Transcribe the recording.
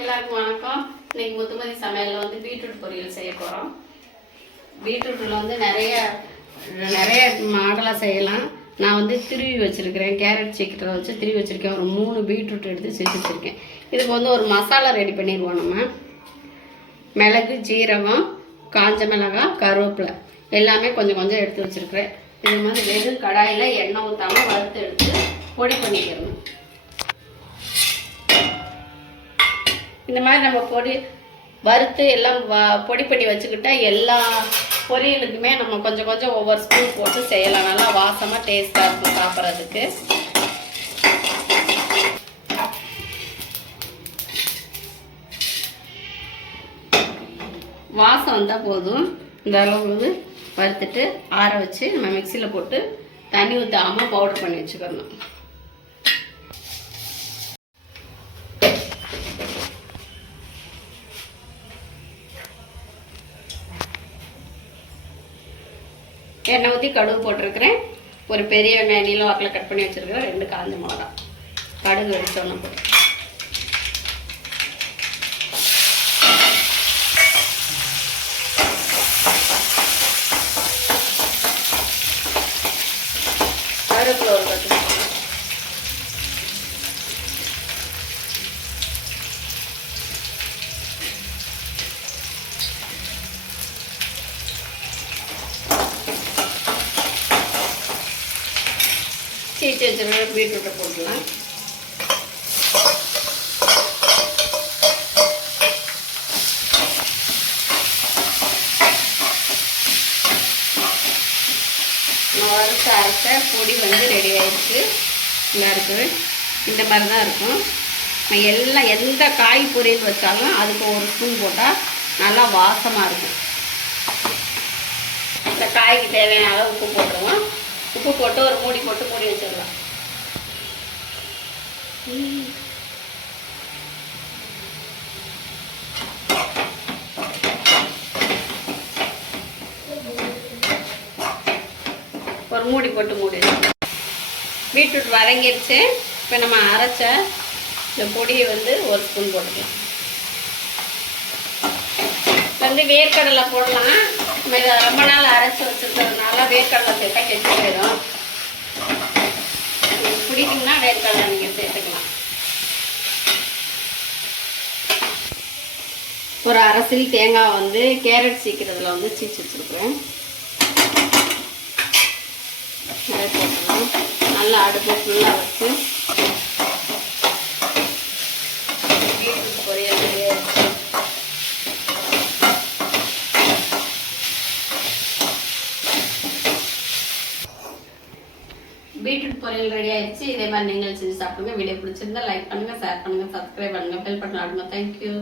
எல்லாருக்கும் வணக்கம். இன்னைக்கு முத்துமதி சமையலில் வந்து பீட்ரூட் பொரியல் செய்ய போகிறோம் பீட்ரூட்டில் வந்து நிறைய நிறைய மாடலாக செய்யலாம். நான் வந்து திருவி வச்சுருக்கிறேன். கேரட் சீக்கிரத்தில் வச்சு திருவி வச்சுருக்கேன். ஒரு மூணு பீட்ரூட் எடுத்து செஞ்சு வச்சுருக்கேன். இதுக்கு வந்து ஒரு மசாலா ரெடி பண்ணிடுவோம் நம்ம. மிளகு ஜீரகம் காஞ்ச மிளகாய் கருவேப்பிலை. எல்லாமே கொஞ்சம் கொஞ்சம் எடுத்து வச்சுருக்கிறேன். இது மாதிரி வெறும் கடாயில் எண்ணெய் ஊற்றாமல் வறுத்து எடுத்து பொடி பண்ணிக்கிறணும் இந்த மாதிரி நம்ம பொடி வறுத்து எல்லாம் வ- பொடி பண்ணி வச்சுக்கிட்டா எல்லா பொரியலுக்குமே நம்ம கொஞ்சம் கொஞ்சம் ஒவ்வொரு ஸ்பூன் போட்டு செய்யலாம். நல்லா வாசமாக டேஸ்ட்டாக இருக்கும் சாப்பிட்றதுக்கு. வாசம் வந்தால் போதும். இந்த அளவுக்கு வறுத்துட்டு ஆற வச்சு நம்ம மிக்சியில் போட்டு தண்ணி ஊற்றாமல் பவுடர் பண்ணி வச்சுக்கணும். எண்ணெய் ஊற்றி கடுகு போட்டிருக்கிறேன். ஒரு பெரிய வெங்காயம் நீளம் வாக்கில் கட் பண்ணி வச்சுருக்கிறேன் ரெண்டு காஞ்ச மிளகா. கடுகு வெடிச்சோன்னு போட்டு கருவேப்பிலை ஒரு கட்டு சீச்சு வச்சுருக்க பீட்ரூட்டை போட்டுக்கலாம் நான் வறுத்து அரைச்ச பொடி வந்து ரெடி ஆயிடுச்சு. நல்லா இருக்குது இந்த மாதிரி தான் இருக்கும். எல்லாம் எந்த காய் பொரியல் வச்சாலும் அதுக்கு ஒரு ஸ்பூன் போட்டால் நல்லா வாசமாக இருக்கும். இந்த காய்க்கு தேவையான அளவு உப்பு போட்டுருவோம். உப்பு போட்டு ஒரு மூடி போட்டு மூடி வச்சிடலாம். ஒரு மூடி போட்டு மூடி பீட்ரூட் வதங்கிடுச்சு இப்போ நம்ம அரைச்ச இந்த பொடியை வந்து ஒரு ஸ்பூன் போட்டுக்கலாம். வந்து வேர்க்கடலை போடலாம். இதை ரொம்ப நாள் அரைச்சி வச்சுருக்கிறதுனால வேர்க்கடலை சேர்த்தா கெட்டு போயிடும். பிடிக்குன்னா வேர்க்கடலை நீங்கள் சேர்த்துக்கலாம். ஒரு அரசில் தேங்காய் வந்து கேரட் சீக்கிரத்தில் வந்து சீச்சு வச்சுருக்குறேன். நல்லா போட்டுக்கலாம். நல்லா அடுப்பு ஃபுல்லாக வச்சு பீட்ரூட் பொரியல் ரெடி ஆயிடுச்சு. பீட்ரூட் பொரியல் ரெடி ஆயிடுச்சு. இதே மாதிரி நீங்கள் செஞ்சு சாப்பிடுங்க. வீடியோ பிடிச்சிருந்தா லைக் பண்ணுங்க ஷேர் பண்ணுங்க சப்ஸ்கிரைப் பண்ணுங்க பெல் பட்டன் ஆடுங்க தேங்க்யூ